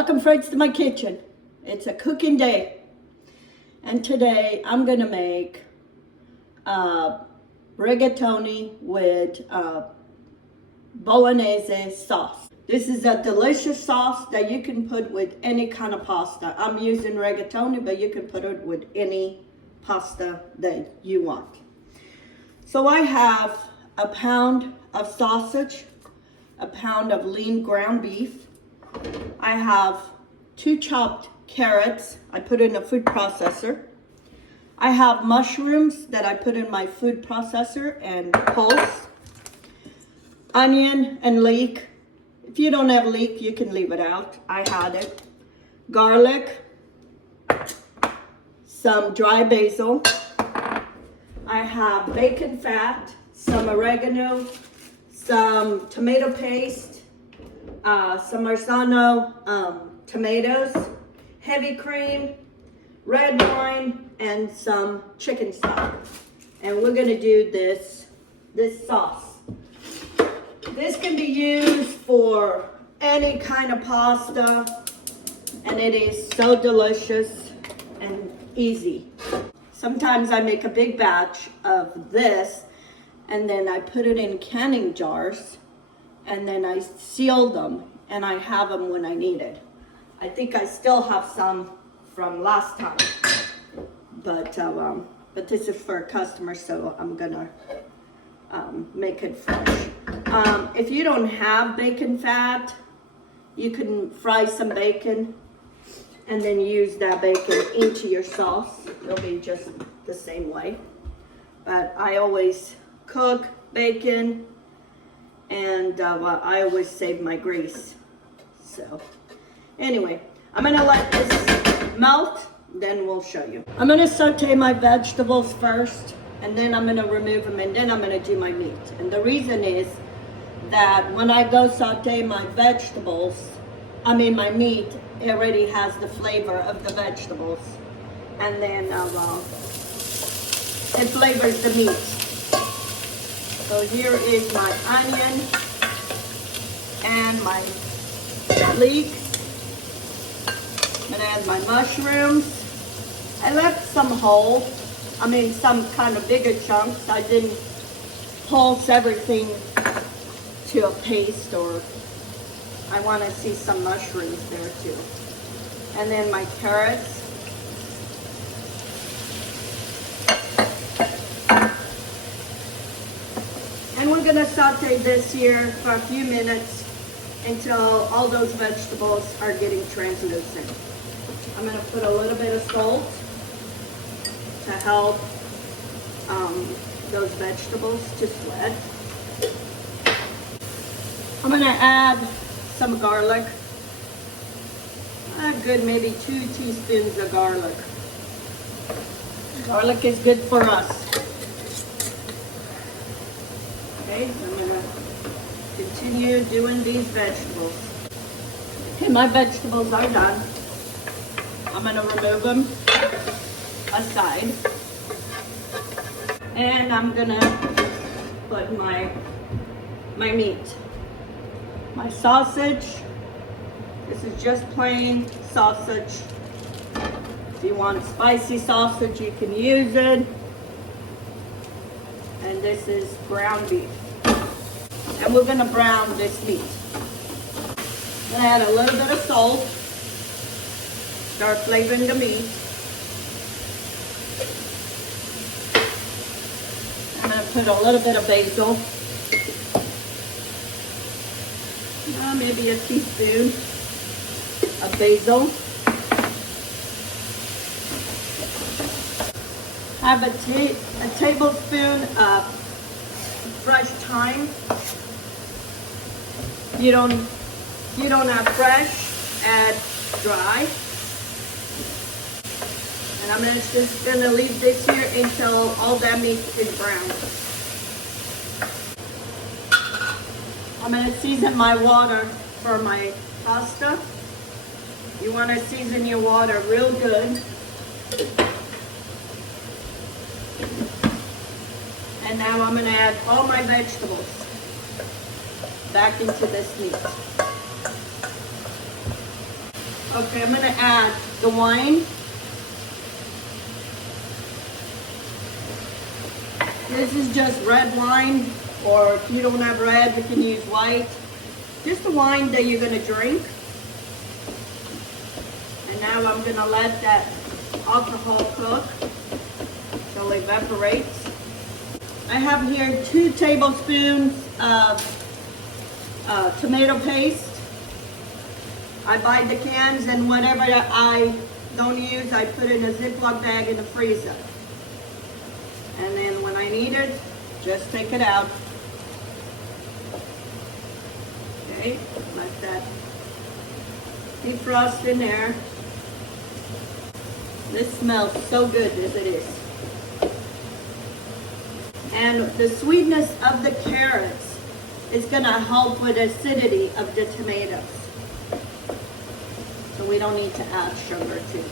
Welcome friends to my kitchen. It's a cooking day. And today I'm gonna make rigatoni with bolognese sauce. This is a delicious sauce that you can put with any kind of pasta. I'm using rigatoni, but you can put it with any pasta that you want. So I have a pound of sausage, a pound of lean ground beef. I have 2 chopped carrots. I put in a food processor. I have mushrooms that I put in my food processor and pulse. Onion and leek. If you don't have leek, you can leave it out. I had it. Garlic. Some dry basil. I have bacon fat, some oregano, some tomato paste, San Marzano tomatoes, heavy cream, red wine, and some chicken stock. And we're gonna do this sauce. This can be used for any kind of pasta, and it is so delicious and easy. Sometimes I make a big batch of this, and then I put it in canning jars, and then I seal them, and I have them when I need it. I think I still have some from last time, but this is for a customer, so I'm gonna make it fresh. If you don't have bacon fat, you can fry some bacon and then use that bacon into your sauce. It'll be just the same way. But I always cook bacon, and I always save my grease. So anyway, I'm gonna let this melt, then we'll show you. I'm gonna saute my vegetables first, and then I'm gonna remove them, and then I'm gonna do my meat. And the reason is that when I go saute my vegetables, my meat, it already has the flavor of the vegetables. And then it flavors the meat. So here is my onion and my leek. I'm gonna add my mushrooms. I left some whole, some kind of bigger chunks. I didn't pulse everything to a paste, or I want to see some mushrooms there too. And then my carrots. And we're gonna saute this here for a few minutes until all those vegetables are getting translucent. I'm gonna put a little bit of salt to help those vegetables to sweat. I'm gonna add some garlic. A good maybe 2 teaspoons of garlic. Garlic is good for us. Okay, I'm gonna continue doing these vegetables. Okay, my vegetables are done. I'm gonna remove them aside. And I'm gonna put my meat. My sausage. This is just plain sausage. If you want spicy sausage, you can use it. And this is ground beef. And we're gonna brown this meat. I'm gonna add a little bit of salt. Start flavoring the meat. I'm gonna put a little bit of basil. Maybe a teaspoon of basil. Have a tablespoon of fresh thyme. You don't have fresh, add dry. And I'm just gonna leave this here until all that meat is brown. I'm gonna season my water for my pasta. You wanna season your water real good. And now I'm gonna add all my vegetables back into this meat. Okay, I'm gonna add the wine. This is just red wine, or if you don't have red, you can use white. Just the wine that you're gonna drink. And now I'm gonna let that alcohol cook till it evaporates. I have here 2 tablespoons of tomato paste. I buy the cans, and whatever I don't use, I put in a Ziploc bag in the freezer. And then when I need it, just take it out. Okay, let that defrost in there. This smells so good as it is. And the sweetness of the carrots is gonna help with acidity of the tomatoes. So we don't need to add sugar to it.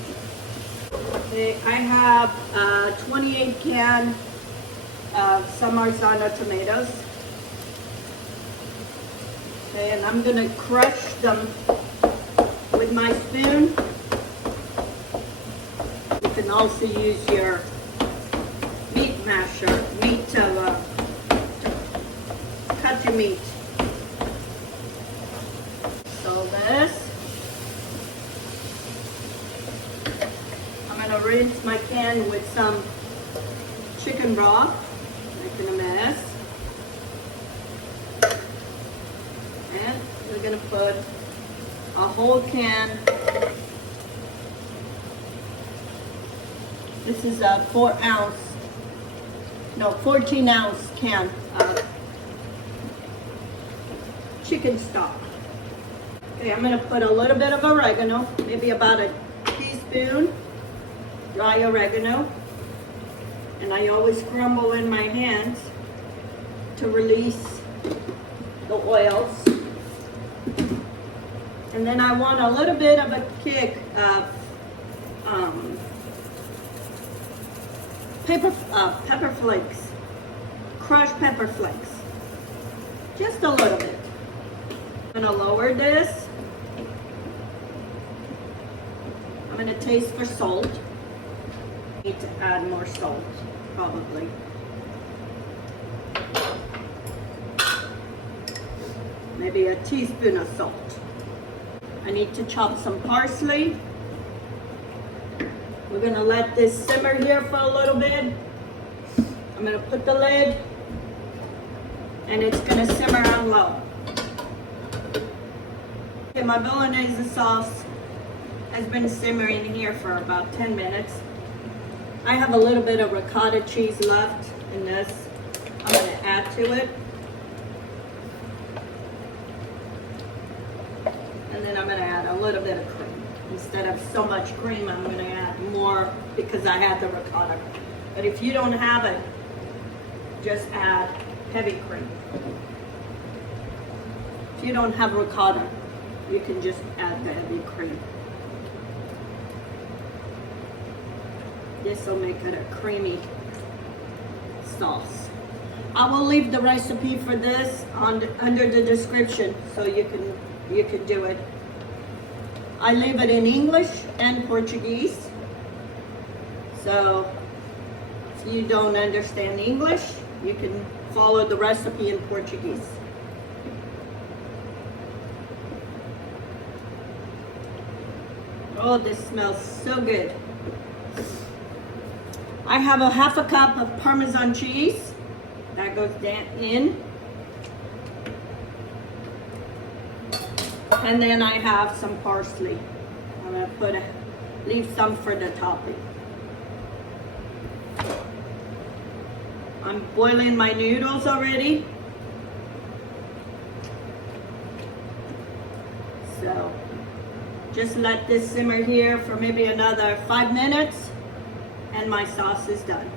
Okay, I have 28 can of San Marzano tomatoes. Okay, and I'm gonna crush them with my spoon. You can also use your meat masher, cut your meat. So this, I'm gonna rinse my can with some chicken broth, making a mess. And we're gonna put a whole can. This is a 14-ounce can of chicken stock. Okay, I'm gonna put a little bit of oregano, maybe about a teaspoon, dry oregano. And I always scramble in my hands to release the oils. And then I want a little bit of a kick of pepper flakes, crushed pepper flakes, just a little bit. I'm gonna lower this. I'm gonna taste for salt. Need to add more salt, probably. Maybe a teaspoon of salt. I need to chop some parsley. We're gonna let this simmer here for a little bit. I'm gonna put the lid, and it's gonna simmer on low. Okay, my bolognese sauce has been simmering here for about 10 minutes. I have a little bit of ricotta cheese left in this. I'm gonna add to it. And then I'm gonna add a little bit of cream. Instead of so much cream, I'm gonna add more because I have the ricotta. But if you don't have it, just add heavy cream. If you don't have ricotta, you can just add the heavy cream. This will make it a creamy sauce. I will leave the recipe for this under the description so you can do it. I leave it in English and Portuguese. So if you don't understand English, you can follow the recipe in Portuguese. Oh, this smells so good. I have a half a cup of Parmesan cheese. That goes in. And then I have some parsley. I'm gonna leave some for the topping. I'm boiling my noodles already. So just let this simmer here for maybe another 5 minutes and my sauce is done.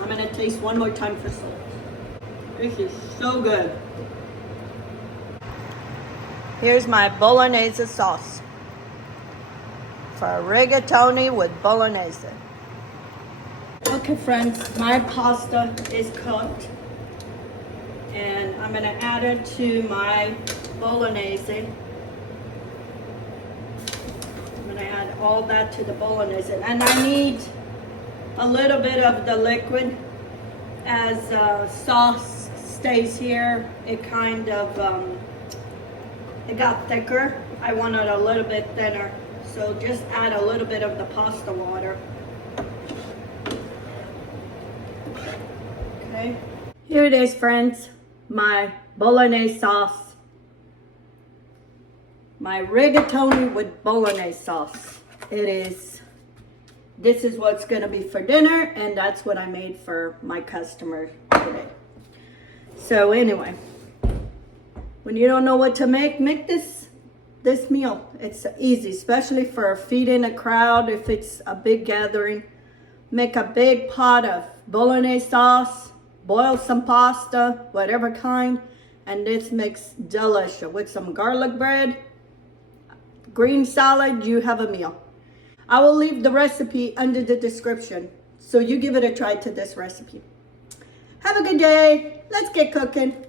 I'm gonna taste one more time for salt. This is so good. Here's my bolognese sauce for rigatoni with bolognese. Okay friends, my pasta is cooked. And I'm gonna add it to my bolognese. I'm gonna add all that to the bolognese. And I need a little bit of the liquid as sauce stays here. It kind of, it got thicker. I want it a little bit thinner. So just add a little bit of the pasta water. Okay. Here it is, friends. My bolognese sauce. My rigatoni with bolognese sauce. This is what's gonna be for dinner, and that's what I made for my customer today. So anyway, when you don't know what to make this meal. It's easy, especially for feeding a crowd. If it's a big gathering, make a big pot of bolognese sauce, boil some pasta, whatever kind, and this makes delicious. With some garlic bread, green salad, you have a meal. I will leave the recipe under the description, so you give it a try to this recipe. Have a good day. Let's get cooking.